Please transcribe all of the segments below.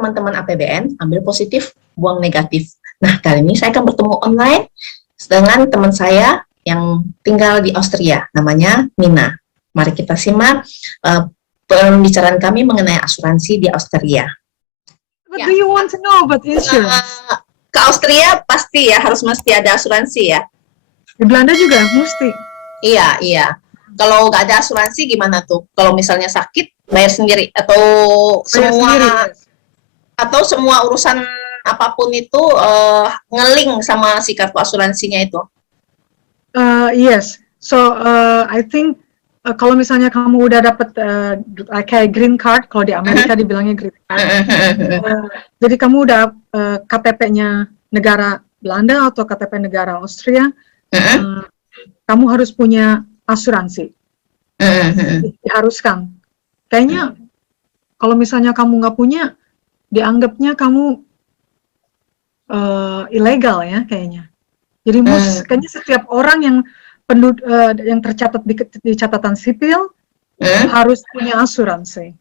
teman-teman APBN, ambil positif, buang negatif. Nah, kali ini saya akan bertemu online dengan teman saya yang tinggal di Austria, namanya Mina. Mari kita simak pembicaraan kami mengenai asuransi di Austria. What do you want to know about insurance? Ke Austria pasti ya, mesti ada asuransi ya. Di Belanda juga mesti. Iya. Kalau nggak ada asuransi gimana tuh? Kalau misalnya sakit bayar sendiri atau semua urusan apapun itu ngeling sama si kartu asuransinya itu? Yes. So I think kalau misalnya kamu udah dapat kayak green card, kalau di Amerika dibilangnya green card. Jadi kamu udah KTP-nya negara Belanda atau KTP negara Austria, kamu harus punya asuransi. Diharuskan. Kayaknya kalau misalnya kamu nggak punya, dianggapnya kamu ilegal ya kayaknya. Jadi kayaknya setiap orang yang tercatat di catatan sipil harus punya asuransi.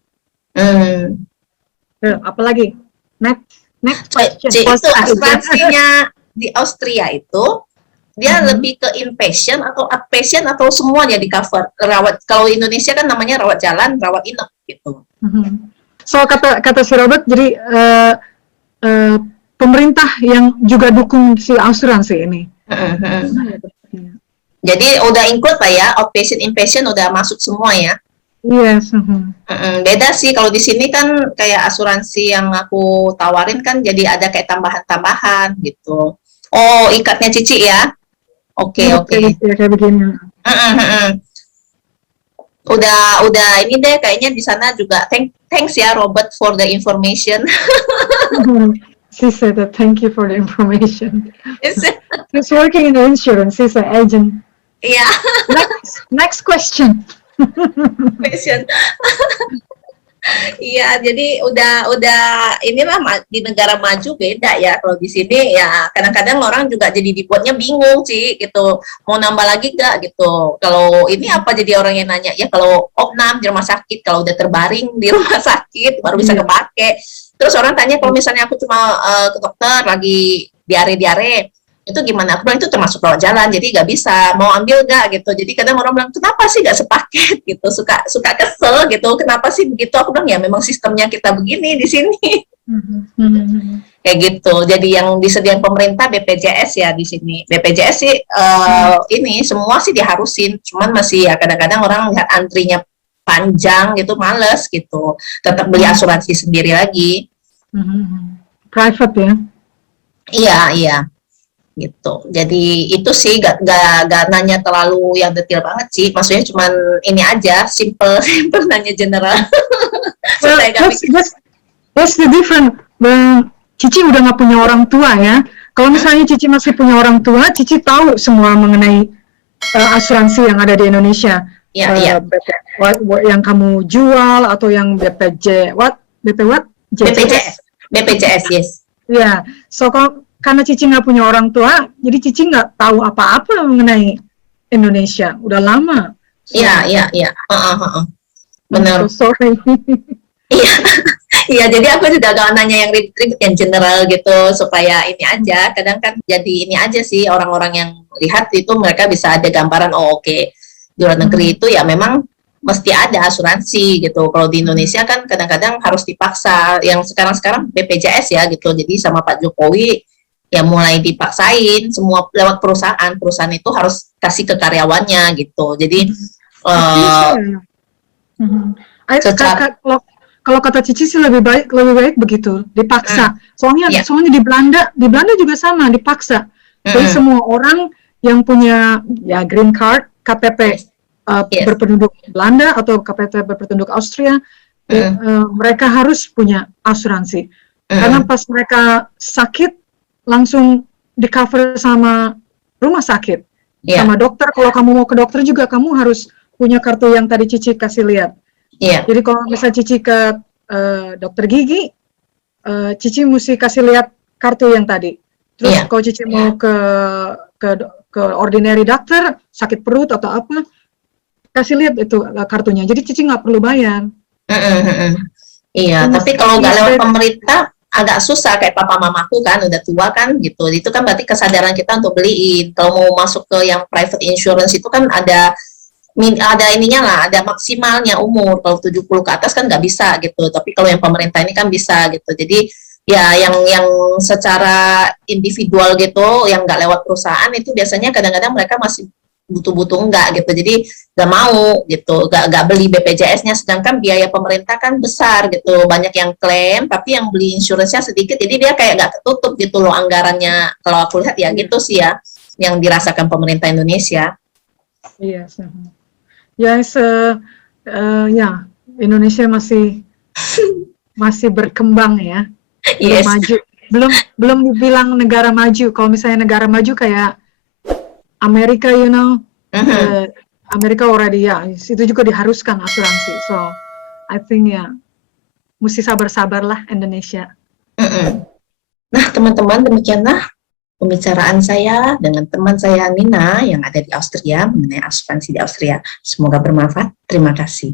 Apalagi next question. Itu asuransinya di Austria itu dia lebih ke inpatient atau outpatient atau semuanya di cover rawat. Kalau Indonesia kan namanya rawat jalan, rawat inap gitu. So kata si Robert, jadi pemerintah yang juga dukung si asuransi ini. Jadi udah include lah ya, outpatient, inpatient udah masuk semua ya. Yes. Beda sih kalau di sini kan kayak asuransi yang aku tawarin kan jadi ada kayak tambahan-tambahan gitu. Oh, ikatnya Cici ya? Oke. Kayak begini. Udah ini deh kayaknya di sana juga. Thanks ya Robert for the information. She said that thank you for the information. She's working in the insurance. She's an agent. Yeah. Next question. Iya, jadi udah inilah di negara maju beda ya. Kalau di sini ya kadang-kadang orang juga jadi dibuatnya bingung sih gitu. Mau nambah lagi nggak gitu. Kalau ini apa jadi orang yang nanya ya kalau opnam di rumah sakit, kalau udah terbaring di rumah sakit baru bisa kepake. Terus orang tanya kalau misalnya aku cuma ke dokter lagi diare itu gimana? Aku bilang itu termasuk rawat jalan, jadi nggak bisa. Mau ambil nggak gitu? Jadi kadang orang bilang kenapa sih nggak sepaket gitu? Suka kesel gitu. Kenapa sih begitu? Aku bilang ya memang sistemnya kita begini di sini. Kayak gitu. Jadi yang disediakan pemerintah BPJS ya di sini. BPJS sih ini semua sih diharusin. Cuman masih ya kadang-kadang orang lihat antrinya panjang gitu, males gitu. Tetap beli asuransi sendiri lagi. Private ya? Iya. Gitu. Jadi itu sih gak nanya terlalu yang detail banget sih. Maksudnya cuman ini aja, simple nanya general. That's the different. Cici udah nggak punya orang tua ya. Kalau misalnya Cici masih punya orang tua, Cici tahu semua mengenai asuransi yang ada di Indonesia. Iya. Yang kamu jual atau yang BPJS, yes. Ya, so karena Cici nggak punya orang tua, jadi Cici nggak tahu apa-apa mengenai Indonesia. Udah lama. Iya. Benar. So sorry. Iya, jadi aku juga gak nanya yang ribet-ribet, yang general gitu, supaya ini aja. Kadang kan jadi ini aja sih, orang-orang yang lihat itu mereka bisa ada gambaran, oke. Di luar negeri itu ya memang mesti ada asuransi gitu. Kalau di Indonesia kan kadang-kadang harus dipaksa. Yang sekarang BPJS ya gitu. Jadi sama Pak Jokowi ya mulai dipaksain semua lewat perusahaan itu harus kasih ke karyawannya gitu. Jadi kalau kata Cici sih lebih baik begitu, dipaksa. Soalnya di Belanda juga sama, dipaksa. Jadi semua orang yang punya ya green card, KTP berpenduduk Belanda atau KTP berpenduduk Austria, mereka harus punya asuransi. Karena pas mereka sakit langsung di cover sama rumah sakit, sama dokter. Kalau kamu mau ke dokter juga kamu harus punya kartu yang tadi Cici kasih lihat. Jadi kalau misalnya Cici ke dokter gigi, Cici mesti kasih lihat kartu yang tadi. Terus kalau Cici mau ke ordinary dokter, sakit perut atau apa, kasih lihat itu kartunya. Jadi Cici nggak perlu bayar. Iya, Itu tapi mesti kalau nggak lewat riset. pemerintah agak susah kayak papa mamaku kan udah tua kan gitu. Itu kan berarti kesadaran kita untuk beliin. Kalau mau masuk ke yang private insurance itu kan ada ininya lah, ada maksimalnya umur. Kalau 70 ke atas kan nggak bisa gitu. Tapi kalau yang pemerintah ini kan bisa gitu. Jadi ya yang secara individual gitu, yang nggak lewat perusahaan itu biasanya kadang-kadang mereka masih butuh-butuh enggak gitu. Jadi nggak mau gitu, nggak beli BPJS-nya. Sedangkan biaya pemerintah kan besar gitu. Banyak yang klaim, tapi yang beli insurance-nya sedikit. Jadi dia kayak nggak ketutup gitu loh anggarannya. Kalau aku lihat ya Iya, gitu sih ya, yang dirasakan pemerintah Indonesia. iya. Ya, ya, Indonesia masih berkembang ya, belum Yes. maju, belum dibilang negara maju. Kalau misalnya negara maju kayak Amerika, Mhm. Amerika already ya, itu juga diharuskan asuransi. So, I think ya, mesti sabar-sabar lah Indonesia. Mhm. Nah, teman-teman, demikianlah pembicaraan saya dengan teman saya Nina yang ada di Austria mengenai asuransi di Austria. Semoga bermanfaat. Terima kasih.